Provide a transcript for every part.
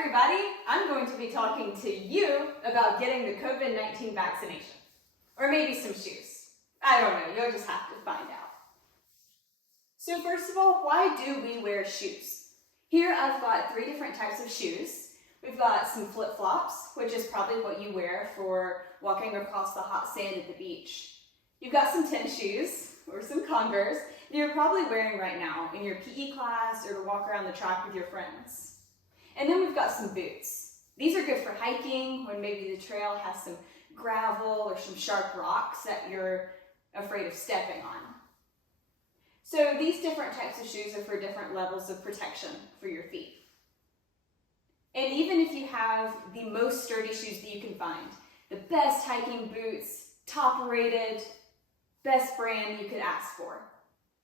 everybody, I'm going to be talking to you about getting the COVID-19 vaccination. Or maybe some shoes. I don't know, you'll just have to find out. So first of all, why do we wear shoes? Here I've got 3 different types of shoes. We've got some flip-flops, which is probably what you wear for walking across the hot sand at the beach. You've got some tennis shoes, or some Converse, that you're probably wearing right now in your PE class or to walk around the track with your friends. And then we've got some boots. These are good for hiking when maybe the trail has some gravel or some sharp rocks that you're afraid of stepping on. So these different types of shoes are for different levels of protection for your feet. And even if you have the most sturdy shoes that you can find, the best hiking boots, top rated, best brand you could ask for,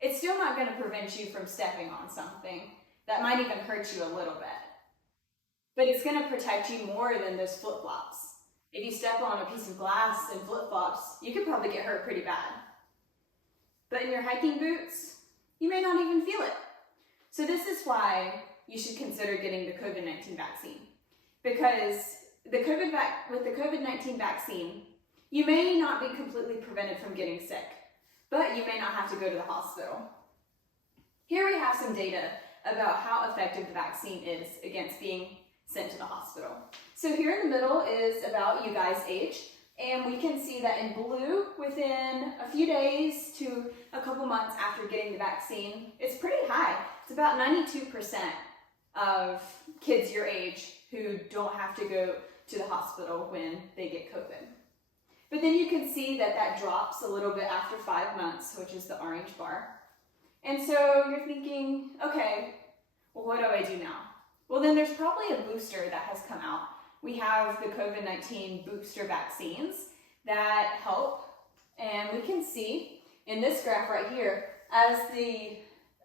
it's still not going to prevent you from stepping on something that might even hurt you a little bit. But it's going to protect you more than those flip-flops. If you step on a piece of glass in flip-flops, you could probably get hurt pretty bad. But in your hiking boots, you may not even feel it. So this is why you should consider getting the COVID-19 vaccine. Because with the COVID-19 vaccine, you may not be completely prevented from getting sick, but you may not have to go to the hospital. Here we have some data about how effective the vaccine is against being sent to the hospital. So here in the middle is about you guys' age, and we can see that in blue, within a few days to a couple months after getting the vaccine, it's pretty high. It's about 92% of kids your age who don't have to go to the hospital when they get COVID. But then you can see that that drops a little bit after 5 months, which is the orange bar. And so you're thinking, okay, well, what do I do now? Well, then there's probably a booster that has come out. We have the COVID-19 booster vaccines that help. And we can see in this graph right here, as the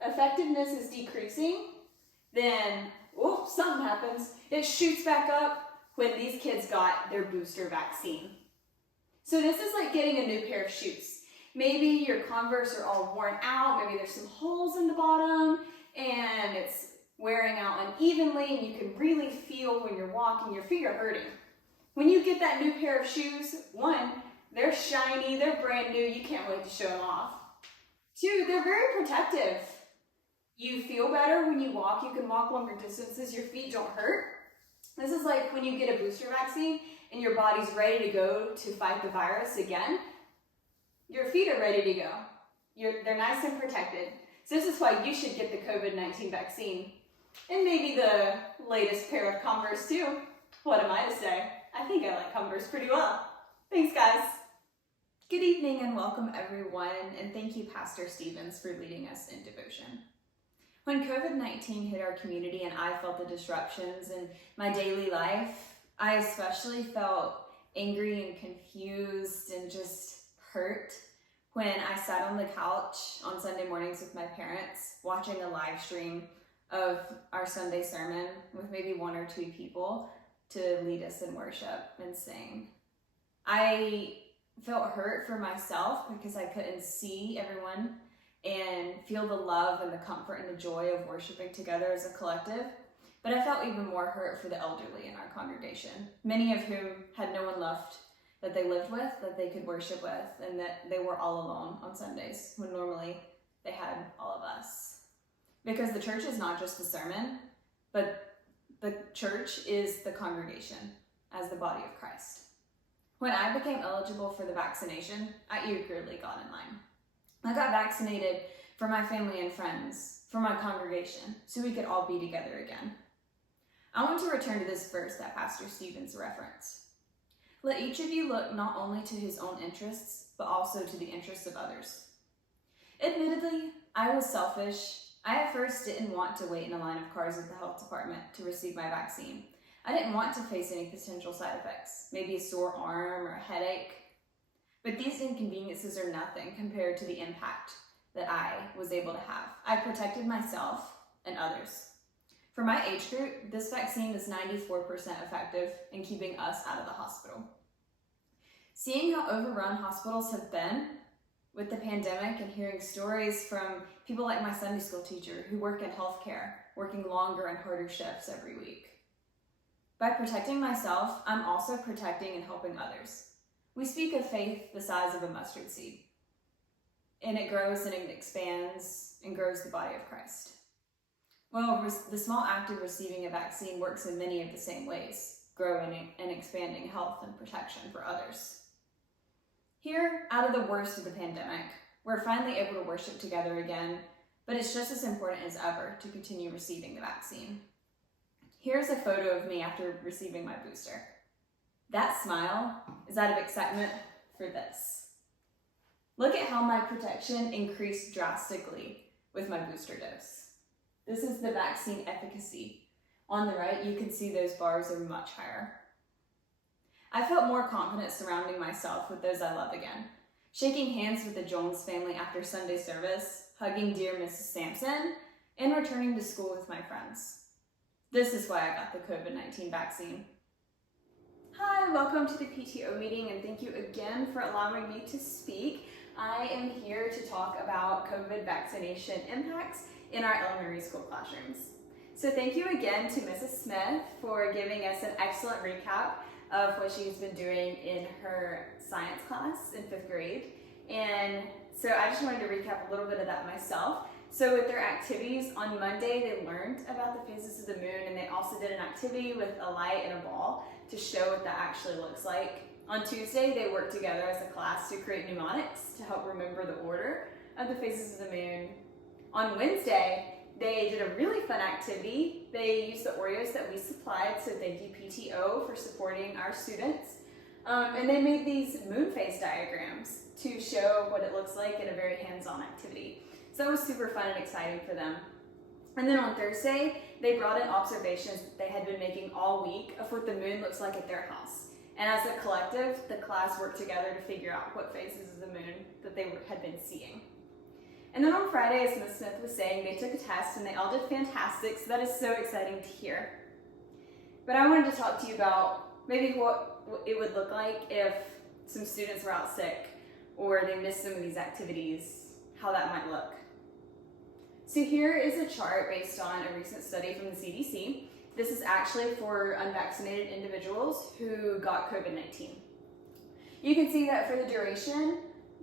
effectiveness is decreasing, then, something happens. It shoots back up when these kids got their booster vaccine. So this is like getting a new pair of shoes. Maybe your Converse are all worn out, maybe there's some holes in the bottom, and it's wearing out unevenly, and you can really feel when you're walking, your feet are hurting. When you get that new pair of shoes, 1, they're shiny, they're brand new, you can't wait to show them off. 2, they're very protective. You feel better when you walk, you can walk longer distances, your feet don't hurt. This is like when you get a booster vaccine and your body's ready to go to fight the virus again. Your feet are ready to go. They're nice and protected. So this is why you should get the COVID-19 vaccine. And maybe the latest pair of Converse too. What am I to say? I think I like Converse pretty well. Thanks, guys. Good evening and welcome everyone, and thank you, Pastor Stevens, for leading us in devotion. When COVID-19 hit our community and I felt the disruptions in my daily life, I especially felt angry and confused and just hurt when I sat on the couch on Sunday mornings with my parents watching a live stream of our Sunday sermon with maybe 1 or 2 people to lead us in worship and sing. I felt hurt for myself because I couldn't see everyone and feel the love and the comfort and the joy of worshiping together as a collective. But I felt even more hurt for the elderly in our congregation, many of whom had no one left that they lived with, that they could worship with, and that they were all alone on Sundays when normally they had all of us. Because the church is not just the sermon, but the church is the congregation as the body of Christ. When I became eligible for the vaccination, I eagerly got in line. I got vaccinated for my family and friends, for my congregation, so we could all be together again. I want to return to this verse that Pastor Stevens referenced. Let each of you look not only to his own interests, but also to the interests of others. Admittedly, I was selfish. I at first didn't want to wait in a line of cars at the health department to receive my vaccine. I didn't want to face any potential side effects, maybe a sore arm or a headache. But these inconveniences are nothing compared to the impact that I was able to have. I protected myself and others. For my age group, this vaccine is 94% effective in keeping us out of the hospital. Seeing how overrun hospitals have been with the pandemic and hearing stories from people like my Sunday school teacher who work in healthcare, working longer and harder shifts every week. By protecting myself, I'm also protecting and helping others. We speak of faith the size of a mustard seed, and it grows and it expands and grows the body of Christ. Well, the small act of receiving a vaccine works in many of the same ways, growing and expanding health and protection for others. Here, out of the worst of the pandemic, we're finally able to worship together again, but it's just as important as ever to continue receiving the vaccine. Here's a photo of me after receiving my booster. That smile is out of excitement for this. Look at how my protection increased drastically with my booster dose. This is the vaccine efficacy. On the right, you can see those bars are much higher. I felt more confident surrounding myself with those I love again. Shaking hands with the Jones family after Sunday service, hugging dear Mrs. Sampson, and returning to school with my friends. This is why I got the COVID-19 vaccine. Hi, welcome to the PTO meeting, and thank you again for allowing me to speak. I am here to talk about COVID vaccination impacts in our elementary school classrooms. So thank you again to Mrs. Smith for giving us an excellent recap of what she's been doing in her science class in 5th grade. And so I just wanted to recap a little bit of that myself. So with their activities on Monday, they learned about the phases of the moon, and they also did an activity with a light and a ball to show what that actually looks like. On Tuesday, they worked together as a class to create mnemonics to help remember the order of the phases of the moon. On Wednesday, they did a really fun activity. They used the Oreos that we supplied, so thank you PTO for supporting our students. And they made these moon phase diagrams to show what it looks like in a very hands-on activity. So that was super fun and exciting for them. And then on Thursday, they brought in observations that they had been making all week of what the moon looks like at their house. And as a collective, the class worked together to figure out what phases of the moon that they had been seeing. And then on Friday, as Ms. Smith was saying, they took a test and they all did fantastic, so that is so exciting to hear. But I wanted to talk to you about maybe what it would look like if some students were out sick or they missed some of these activities, how that might look. So here is a chart based on a recent study from the CDC. This is actually for unvaccinated individuals who got COVID-19. You can see that for the duration,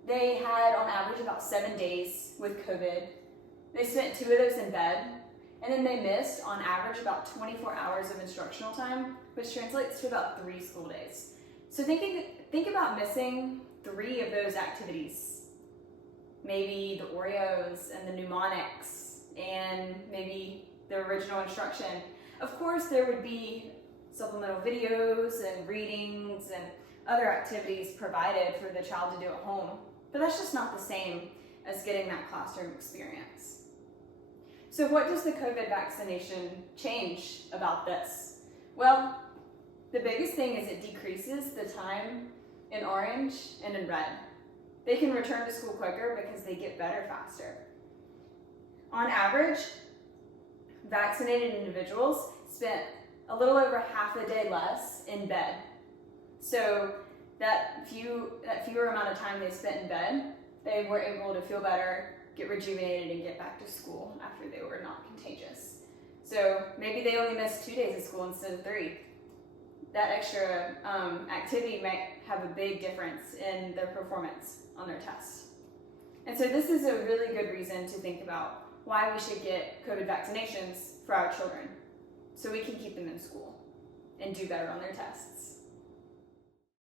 they had on average about 7 days with COVID. They spent 2 of those in bed, and then they missed on average about 24 hours of instructional time, which translates to about 3 school days. So think about missing 3 of those activities. Maybe the Oreos and the mnemonics and maybe the original instruction. Of course, there would be supplemental videos and readings and other activities provided for the child to do at home, but that's just not the same as getting that classroom experience. So what does the COVID vaccination change about this? Well, the biggest thing is it decreases the time in orange and in red. They can return to school quicker because they get better faster. On average, vaccinated individuals spent a little over half a day less in bed. So that fewer amount of time they spent in bed, they were able to feel better, get rejuvenated, and get back to school after they were not contagious. So maybe they only missed 2 days of school instead of 3. That extra activity might have a big difference in their performance on their tests. And so this is a really good reason to think about why we should get COVID vaccinations for our children, so we can keep them in school and do better on their tests.